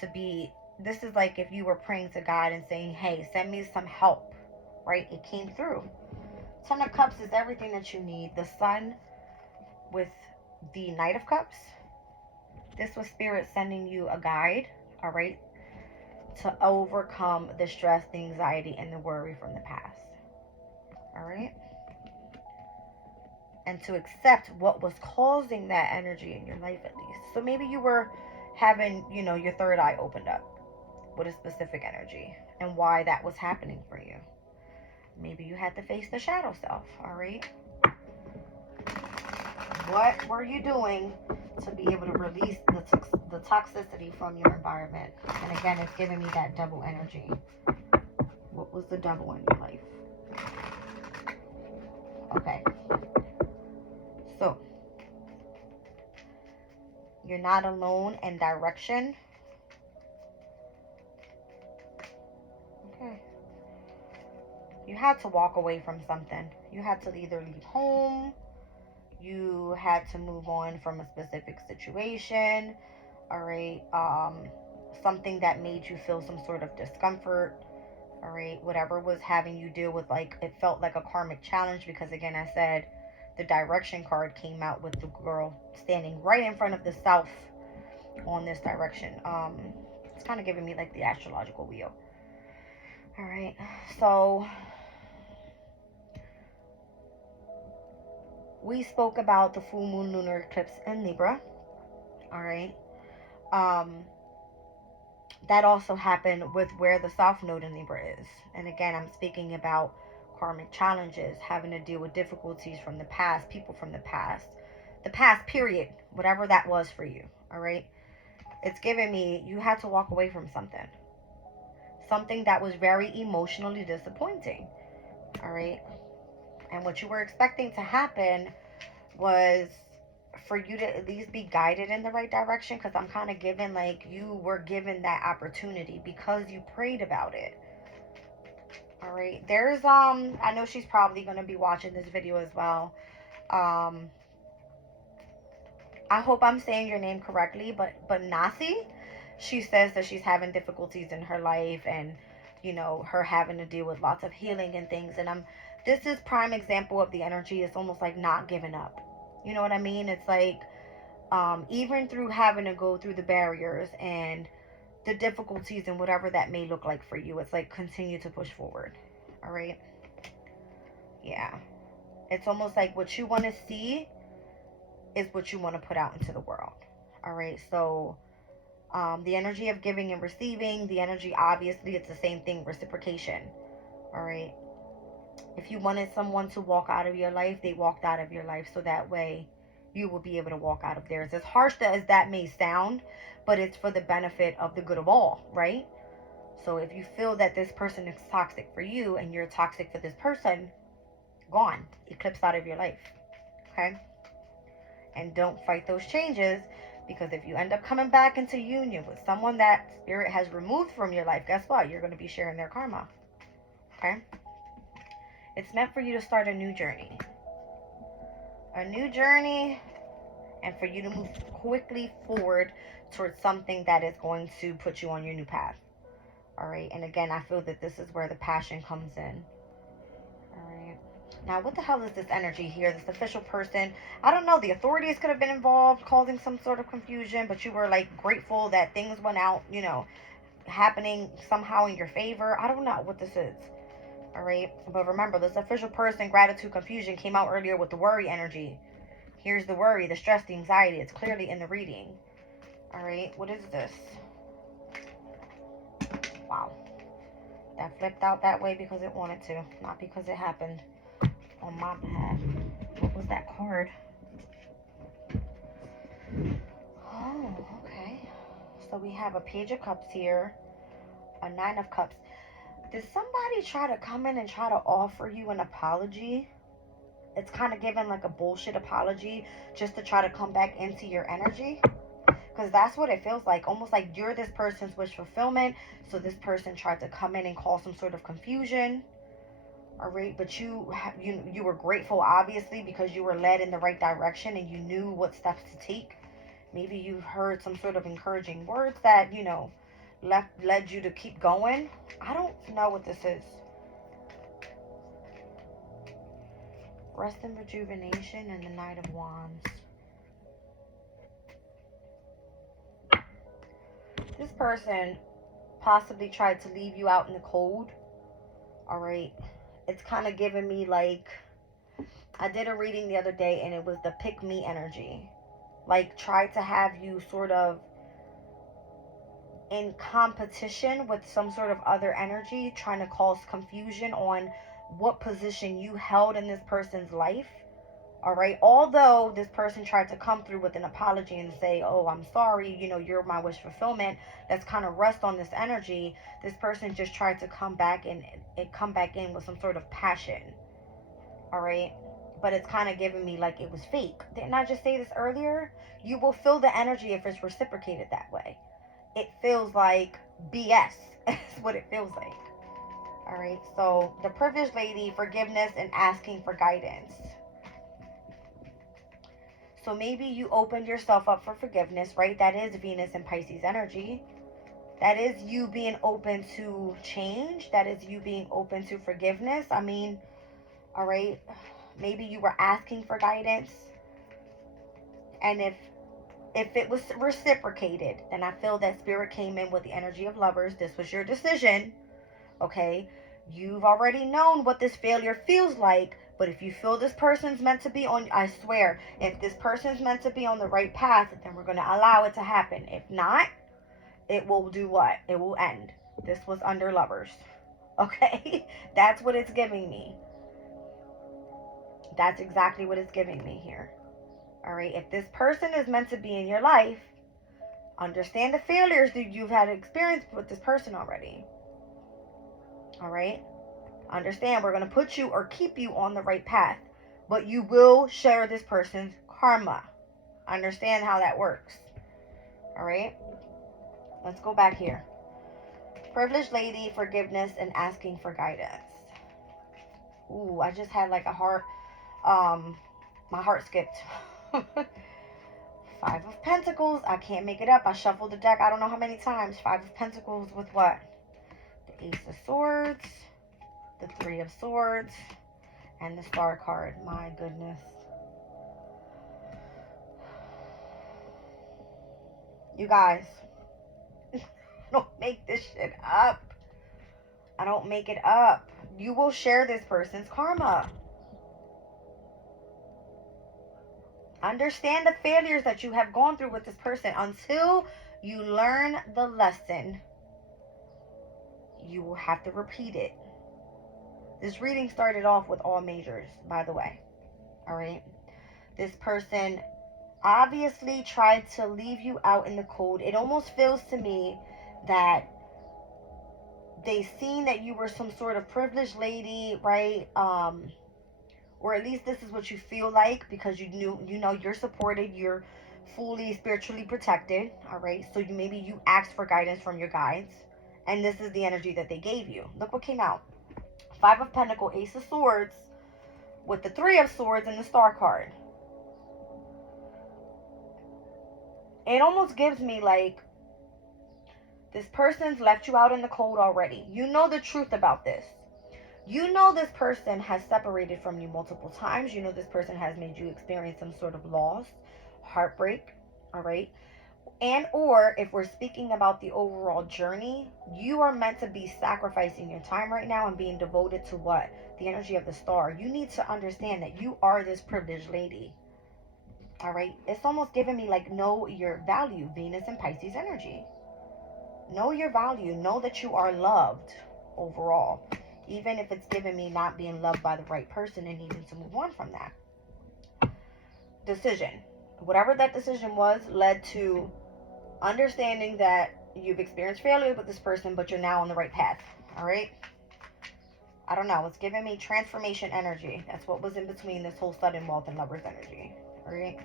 to be. This is like if you were praying to God and saying, hey, send me some help, right? It came through. Ten of Cups is everything that you need. The Sun with the Knight of Cups. This was Spirit sending you a guide, all right, to overcome the stress, the anxiety, and the worry from the past. All right? And to accept what was causing that energy in your life at least. So maybe you were having, your third eye opened up with a specific energy and why that was happening for you. Maybe you had to face the shadow self, all right? What were you doing to be able to release the toxicity from your environment? And again, it's giving me that double energy. What was the double in your life? Okay. So, you're not alone in direction. Okay. You had to walk away from something. You had to either leave home, you had to move on from a specific situation, all right? Something that made you feel some sort of discomfort, all right? Whatever was having you deal with, like, it felt like a karmic challenge, because again, I said the direction card came out with the girl standing right in front of the south on this direction. It's kind of giving me like the astrological wheel. All right, so we spoke about the full moon lunar eclipse in Libra. All right. That also happened with where the South Node in Libra is. And again, I'm speaking about karmic challenges, having to deal with difficulties from the past, people from the past period, whatever that was for you. All right. It's giving me you had to walk away from something that was very emotionally disappointing. All right. And what you were expecting to happen was for you to at least be guided in the right direction, because I'm kind of given like you were given that opportunity because you prayed about it. All right, there's I know she's probably going to be watching this video as well. I hope I'm saying your name correctly, but Nasi, she says that she's having difficulties in her life, and you know, her having to deal with lots of healing and things. And this is prime example of the energy. It's almost like not giving up. You know what I mean? It's like, even through having to go through the barriers and the difficulties and whatever that may look like for you, it's like continue to push forward. All right. Yeah. It's almost like what you want to see is what you want to put out into the world. All right. So, the energy of giving and receiving, the energy, obviously, it's the same thing, reciprocation. All right. If you wanted someone to walk out of your life, they walked out of your life, so that way you will be able to walk out of theirs. As harsh as that may sound, but it's for the benefit of the good of all, right? So if you feel that this person is toxic for you and you're toxic for this person, gone, eclipse out of your life, okay? And don't fight those changes, because if you end up coming back into union with someone that spirit has removed from your life, guess what? You're going to be sharing their karma, okay? It's meant for you to start a new journey. A new journey, and for you to move quickly forward towards something that is going to put you on your new path. All right. And again, I feel that this is where the passion comes in. All right. Now, what the hell is this energy here? This official person. I don't know. The authorities could have been involved, causing some sort of confusion, but you were like grateful that things went out, you know, happening somehow in your favor. I don't know what this is. All right. But remember, this official person, gratitude, confusion came out earlier with the worry energy. Here's the worry, the stress, the anxiety. It's clearly in the reading. All right. What is this? Wow. That flipped out that way because it wanted to, not because it happened on my behalf. What was that card? Oh, okay. So we have a Page of Cups here, a Nine of Cups. Did somebody try to come in and try to offer you an apology? It's kind of given like a bullshit apology just to try to come back into your energy. Because that's what it feels like. Almost like you're this person's wish fulfillment. So this person tried to come in and cause some sort of confusion. All right. But you were grateful, obviously, because you were led in the right direction and you knew what steps to take. Maybe you heard some sort of encouraging words that, you know, led you to keep going. I don't know what this is. Rest and rejuvenation and the Knight of Wands. This person possibly tried to leave you out in the cold. All right. It's kind of giving me like, I did a reading the other day and it was the pick me energy. Like, tried to have you sort of in competition with some sort of other energy, trying to cause confusion on what position you held in this person's life. All right. Although this person tried to come through with an apology and say, oh, I'm sorry, you know, you're my wish fulfillment. Let's kind of rest on this energy. This person just tried to come back and come back in with some sort of passion. All right. But it's kind of giving me like it was fake. Didn't I just say this earlier? You will feel the energy if it's reciprocated that way. It feels like BS. That's what it feels like. All right. So the privileged lady, forgiveness and asking for guidance. So maybe you opened yourself up for forgiveness, right? That is Venus and Pisces energy. That is you being open to change. That is you being open to forgiveness. I mean, all right, maybe you were asking for guidance. And if it was reciprocated, then I feel that spirit came in with the energy of lovers. This was your decision, okay? You've already known what this failure feels like. But if you feel this person's meant to be on, I swear, if this person's meant to be on the right path, then we're going to allow it to happen. If not, it will do what? It will end. This was under lovers. Okay? That's what it's giving me. That's exactly what it's giving me here. All right? If this person is meant to be in your life, understand the failures that you've had experience with this person already. All right? Understand, we're going to put you or keep you on the right path, but you will share this person's karma. Understand how that works. All right, let's go back here. Privileged lady, forgiveness, and asking for guidance. Ooh, I just had like a heart, my heart skipped. Five of Pentacles, I can't make it up. I shuffled the deck I don't know how many times. Five of Pentacles with what? The Ace of Swords, the Three of Swords, and the Star card. My goodness. You guys, don't make this shit up. I don't make it up. You will share this person's karma. Understand the failures that you have gone through with this person. Until you learn the lesson, you will have to repeat it. This reading started off with all majors, by the way. All right. This person obviously tried to leave you out in the cold. It almost feels to me that they seen that you were some sort of privileged lady, right? Or at least this is what you feel like, because you know you're supported, you're fully spiritually protected. All right. So maybe you asked for guidance from your guides, and this is the energy that they gave you. Look what came out. Five of Pentacles, Ace of Swords, with the Three of Swords and the Star card. It almost gives me like this person's left you out in the cold already. You know the truth about this. You know this person has separated from you multiple times. You know this person has made you experience some sort of loss, heartbreak, all right? And or if we're speaking about the overall journey, you are meant to be sacrificing your time right now and being devoted to what? The energy of the star. You need to understand that you are this privileged lady. All right? It's almost giving me like know your value, Venus and Pisces energy. Know your value. Know that you are loved overall. Even if it's giving me not being loved by the right person and needing to move on from that. Decision. Whatever that decision was led to understanding that you've experienced failure with this person, but you're now on the right path. All right? I don't know. It's giving me transformation energy. That's what was in between this whole sudden wealth and lovers energy. All right?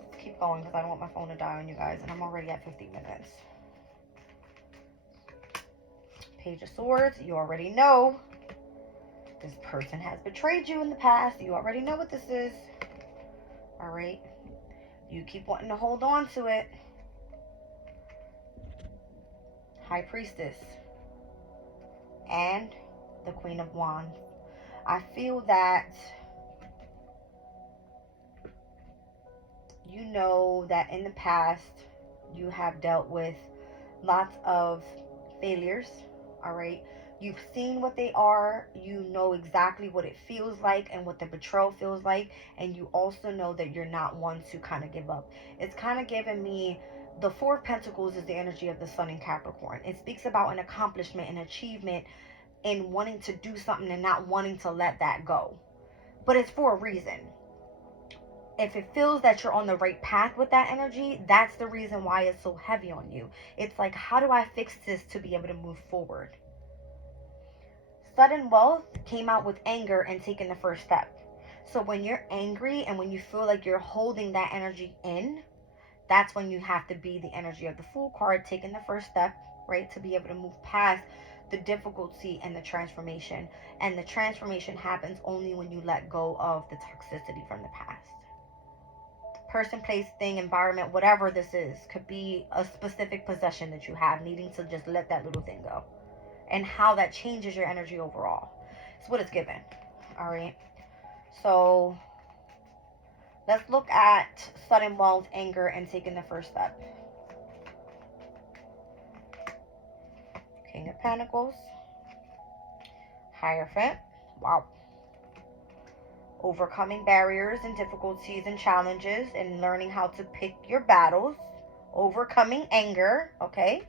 Let's keep going because I don't want my phone to die on you guys, and I'm already at 50 minutes. Page of Swords. You already know. This person has betrayed you in the past. You already know what this is. All right? You keep wanting to hold on to it. High Priestess. And the Queen of Wands. I feel that you know that in the past you have dealt with lots of failures. All right? You've seen what they are. You know exactly what it feels like and what the betrayal feels like. And you also know that you're not one to kind of give up. It's kind of giving me the Four of Pentacles is the energy of the Sun in Capricorn. It speaks about an accomplishment, an achievement, in wanting to do something and not wanting to let that go. But it's for a reason. If it feels that you're on the right path with that energy, that's the reason why it's so heavy on you. It's like, how do I fix this to be able to move forward? Sudden wealth came out with anger and taking the first step. So when you're angry and when you feel like you're holding that energy in, that's when you have to be the energy of the Fool card, taking the first step, right, to be able to move past the difficulty and the transformation. And the transformation happens only when you let go of the toxicity from the past. Person, place, thing, environment, whatever this is, could be a specific possession that you have, needing to just let that little thing go, and how that changes your energy overall. It's what it's given. All right. So let's look at sudden wealth, anger, and taking the first step. King of Pentacles, Hierophant. Wow. Overcoming barriers and difficulties and challenges and learning how to pick your battles. Overcoming anger. Okay.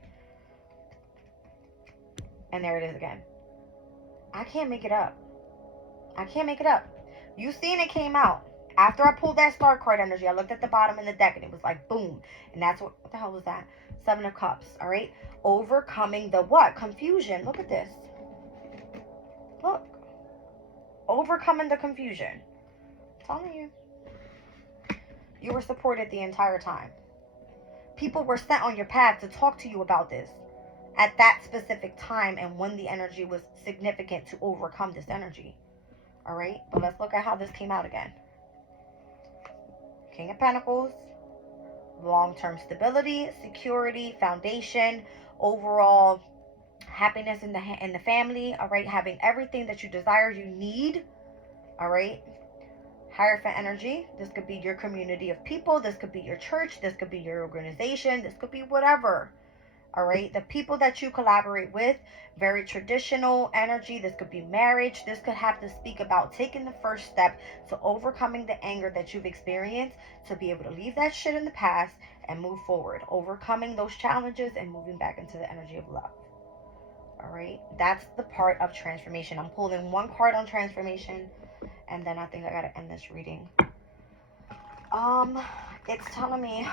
And there it is again. I can't make it up. I can't make it up. You seen it came out. After I pulled that star card energy, I looked at the bottom of the deck and it was like boom. And that's what the hell was that? 7 of Cups. All right. Overcoming the what? Confusion. Look at this. Look. Overcoming the confusion. I'm telling you. You were supported the entire time. People were sent on your path to talk to you about this at that specific time and when the energy was significant to overcome this energy. All right. But let's look at how this came out again. King of Pentacles. Long-term stability, security, foundation, overall happiness in the family. All right. Having everything that you desire, you need. All right. Hierophant energy. This could be your community of people. This could be your church. This could be your organization. This could be whatever. All right. The people that you collaborate with, very traditional energy. This could be marriage. This could have to speak about taking the first step to overcoming the anger that you've experienced, to be able to leave that shit in the past and move forward. Overcoming those challenges and moving back into the energy of love. All right. That's the part of transformation. I'm pulling one card on transformation. And then I think I gotta end this reading. It's telling me,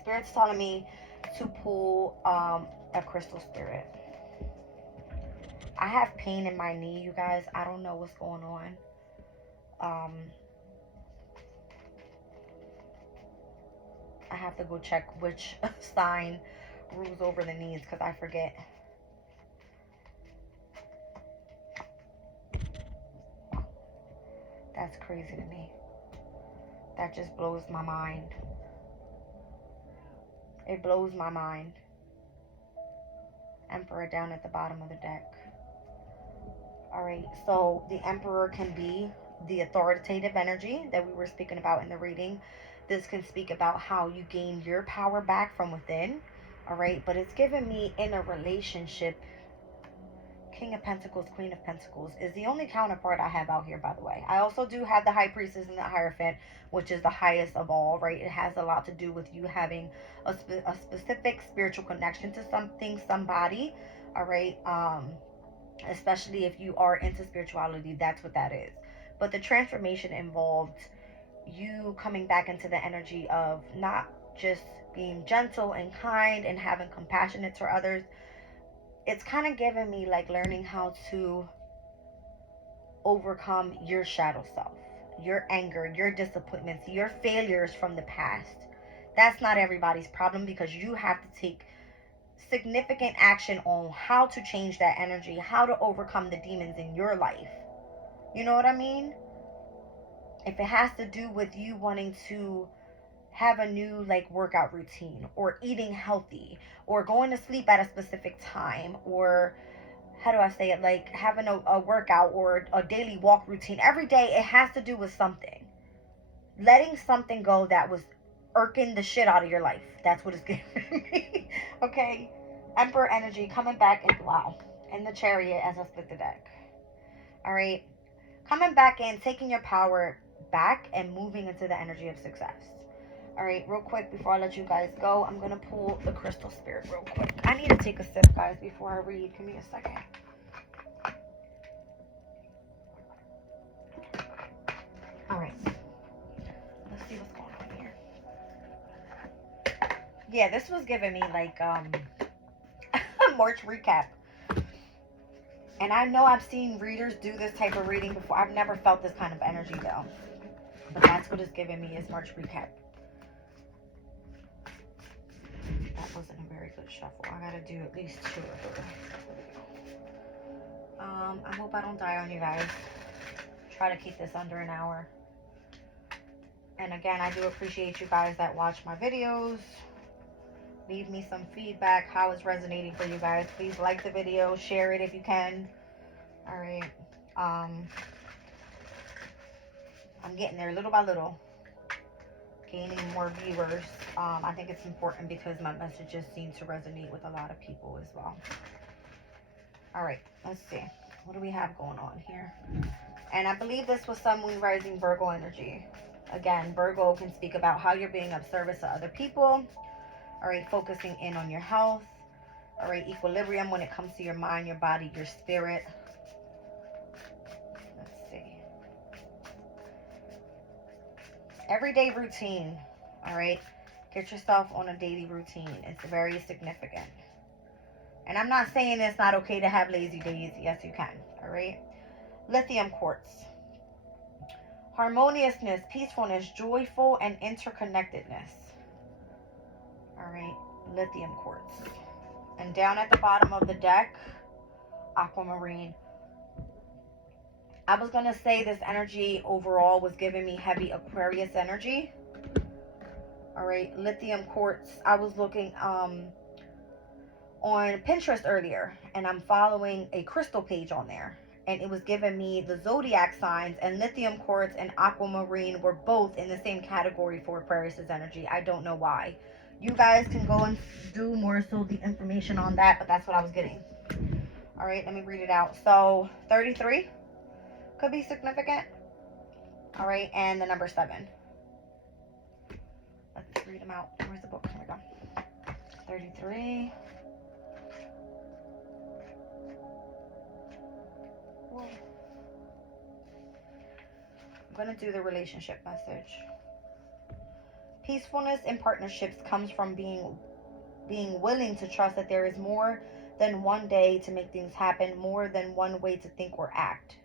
Spirit's telling me to pull a crystal spirit. I have pain in my knee, you guys. I don't know what's going on. I have to go check which sign rules over the knees because I forget. That's crazy to me. That just blows my mind. It blows my mind. Emperor down at the bottom of the deck. Alright, so the Emperor can be the authoritative energy that we were speaking about in the reading. This can speak about how you gain your power back from within. Alright, but it's giving me in a relationship. King of Pentacles, Queen of Pentacles is the only counterpart I have out here, by the way. I also do have the High Priestess and the Hierophant, which is the highest of all, right? It has a lot to do with you having a specific spiritual connection to something, somebody, all right? Especially if you are into spirituality, that's what that is. But the transformation involved you coming back into the energy of not just being gentle and kind and having compassion for others. It's kind of giving me like learning how to overcome your shadow self, your anger, your disappointments, your failures from the past. That's not everybody's problem because you have to take significant action on how to change that energy, how to overcome the demons in your life. You know what I mean? If it has to do with you wanting to have a new like workout routine or eating healthy or going to sleep at a specific time, or how do I say it, like having a workout or a daily walk routine every day, it has to do with something. Letting something go that was irking the shit out of your life. That's what it's giving me. Okay. Emperor energy coming back in, wow, in the Chariot as I split the deck. All right. Coming back in, taking your power back and moving into the energy of success. All right, real quick before I let you guys go, I'm going to pull the crystal spirit real quick. I need to take a sip, guys, before I read. Give me a second. All right. Let's see what's going on here. Yeah, this was giving me like March recap. And I know I've seen readers do this type of reading before. I've never felt this kind of energy though. But that's what it's giving me is March recap. That wasn't a very good shuffle. I gotta do at least 2 of them. I hope I don't die on you guys. Try to keep this under an hour. And again, I do appreciate you guys that watch my videos. Leave me some feedback, how it's resonating for you guys. Please like the video, share it if you can. All right. I'm getting there little by little, gaining more viewers. I think it's important because my messages seem to resonate with a lot of people as well. All right, let's see. What do we have going on here? And I believe this was Sun, Moon, Rising, Virgo energy. Again, Virgo can speak about how you're being of service to other people. All right, focusing in on your health. All right, equilibrium when it comes to your mind, your body, your spirit. Let's see. Everyday routine. All right, get yourself on a daily routine. It's very significant. And I'm not saying it's not okay to have lazy days. Yes, you can. All right. Lithium quartz. Harmoniousness, peacefulness, joyful, and interconnectedness. All right. Lithium quartz. And down at the bottom of the deck, aquamarine. I was going to say this energy overall was giving me heavy Aquarius energy. All right. Lithium quartz. I was looking on Pinterest earlier, and I'm following a crystal page on there, and it was giving me the zodiac signs, and lithium quartz and aquamarine were both in the same category for Aquarius's energy. I don't know why. You guys can go and do more so the information on that, but that's what I was getting. All right, let me read it out. So 33 could be significant. All right, and the number 7. Let's read them out. Where's the book? Here we go. 33. I'm going to do the relationship message. Peacefulness in partnerships comes from being willing to trust that there is more than one day to make things happen, more than one way to think or act.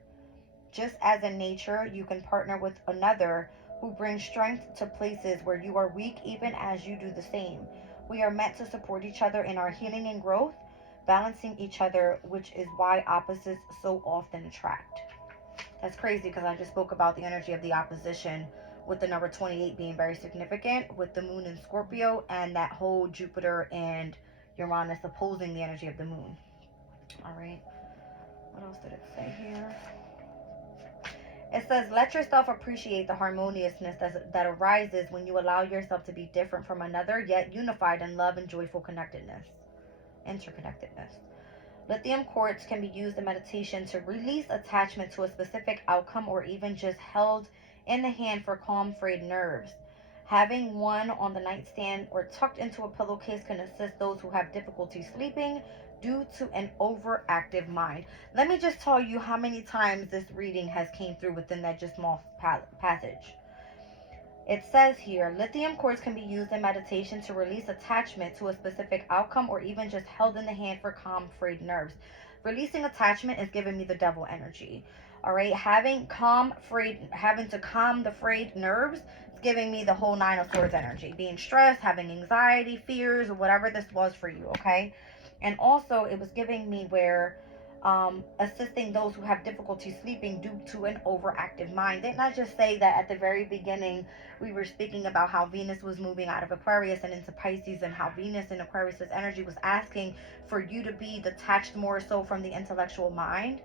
Just as in nature, you can partner with another who brings strength to places where you are weak, even as you do the same. We are meant to support each other in our healing and growth, balancing each other, which is why opposites so often attract. That's crazy because I just spoke about the energy of the opposition with the number 28 being very significant with the moon in Scorpio and that whole Jupiter and Uranus opposing the energy of the moon. All right. What else did it say here? It says, let yourself appreciate the harmoniousness that arises when you allow yourself to be different from another, yet unified in love and joyful connectedness, interconnectedness. Lithium quartz can be used in meditation to release attachment to a specific outcome or even just held in the hand for calm, frayed nerves. Having one on the nightstand or tucked into a pillowcase can assist those who have difficulty sleeping due to an overactive mind. Let me just tell you how many times this reading has came through within that just small passage. It says here, lithium quartz can be used in meditation to release attachment to a specific outcome or even just held in the hand for calm, frayed nerves. Releasing attachment is giving me the devil energy. All right, having to calm the frayed nerves is giving me the whole 9 of swords energy. Being stressed, having anxiety, fears, or whatever this was for you, okay? And also, it was giving me where assisting those who have difficulty sleeping due to an overactive mind. Didn't I just say that at the very beginning we were speaking about how Venus was moving out of Aquarius and into Pisces, and how Venus in Aquarius's energy was asking for you to be detached more so from the intellectual mind?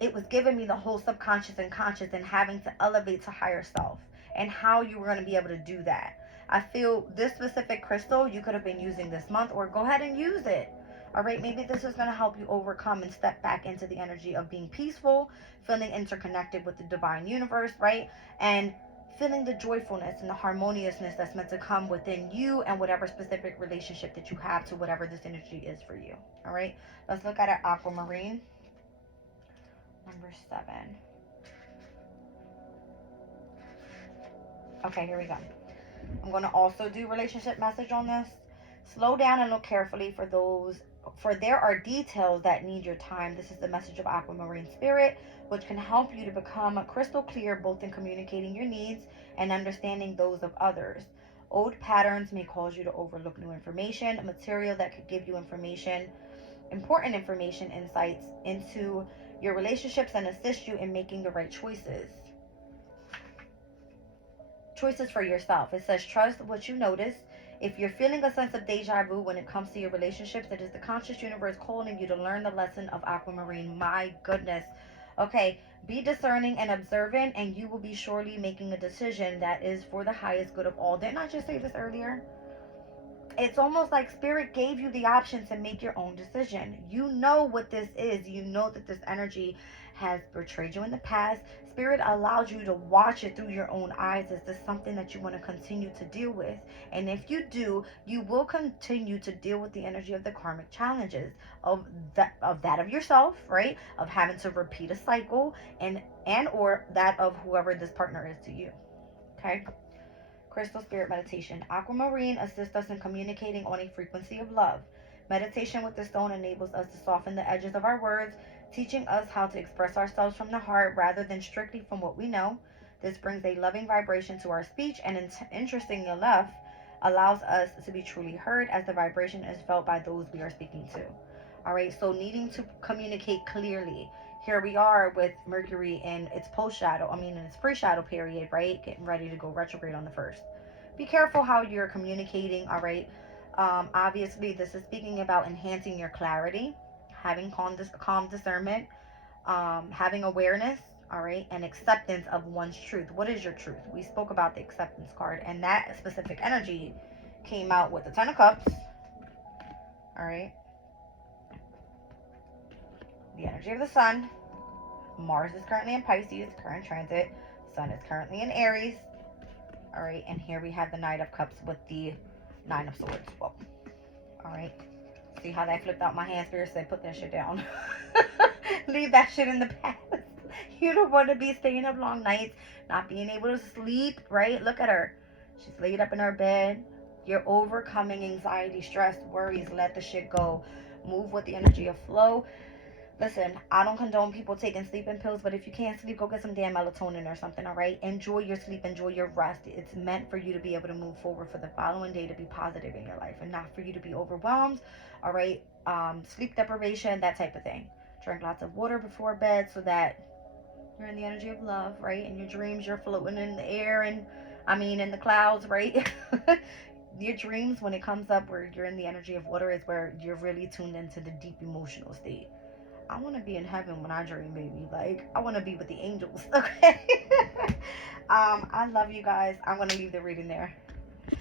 It was giving me the whole subconscious and conscious and having to elevate to higher self and how you were going to be able to do that. I feel this specific crystal you could have been using this month, or go ahead and use it. All right, maybe this is going to help you overcome and step back into the energy of being peaceful, feeling interconnected with the divine universe, right? And feeling the joyfulness and the harmoniousness that's meant to come within you and whatever specific relationship that you have to whatever this energy is for you. All right, let's look at it. Aquamarine, number 7. Okay, here we go. I'm going to also do relationship message on this. Slow down and look carefully for there are details that need your time. This is the message of Aquamarine Spirit, which can help you to become crystal clear both in communicating your needs and understanding those of others. Old patterns may cause you to overlook new information, material that could give you important information, insights into your relationships and assist you in making the right choices for yourself. It says, trust what you notice. If you're feeling a sense of deja vu when it comes to your relationships, it is the conscious universe calling you to learn the lesson of Aquamarine. My goodness. Okay, be discerning and observant, and you will be surely making a decision that is for the highest good of all. Didn't I just say this earlier? It's almost like spirit gave you the option to make your own decision. You know what this is. You know that this energy has betrayed you in the past. Spirit allowed you to watch it through your own eyes. Is this something that you want to continue to deal with? And if you do, you will continue to deal with the energy of the karmic challenges of that of yourself, right? Of having to repeat a cycle, and or that of whoever this partner is to you. Okay? Crystal Spirit Meditation. Aquamarine assists us in communicating on a frequency of love. Meditation with the stone enables us to soften the edges of our words, teaching us how to express ourselves from the heart rather than strictly from what we know. This brings a loving vibration to our speech and, interestingly enough, allows us to be truly heard as the vibration is felt by those we are speaking to. All right, so needing to communicate clearly. Here we are with Mercury in its in its pre-shadow period, right? Getting ready to go retrograde on the 1st. Be careful how you're communicating, all right? Obviously, this is speaking about enhancing your clarity, having calm discernment, having awareness, all right, and acceptance of one's truth. What is your truth? We spoke about the acceptance card, and that specific energy came out with the 10 of Cups, all right? The energy of the sun. Mars is currently in Pisces, current transit. Sun is currently in Aries. All right, and here we have the Knight of Cups with the Nine of Swords. Whoa. All right. See how that flipped out my hand? Spirit said, put that shit down. Leave that shit in the past. You don't want to be staying up long nights, not being able to sleep, right? Look at her. She's laid up in her bed. You're overcoming anxiety, stress, worries. Let the shit go. Move with the energy of flow. Listen, I don't condone people taking sleeping pills, but if you can't sleep, go get some damn melatonin or something, all right? Enjoy your sleep, enjoy your rest. It's meant for you to be able to move forward for the following day, to be positive in your life and not for you to be overwhelmed, all right? Sleep deprivation, that type of thing. Drink lots of water before bed so that you're in the energy of love, right? In your dreams, you're floating in the air and, in the clouds, right? Your dreams, when it comes up where you're in the energy of water, is where you're really tuned into the deep emotional state. I want to be in heaven when I dream, baby. Like, I want to be with the angels, okay? I love you guys. I'm going to leave the reading there.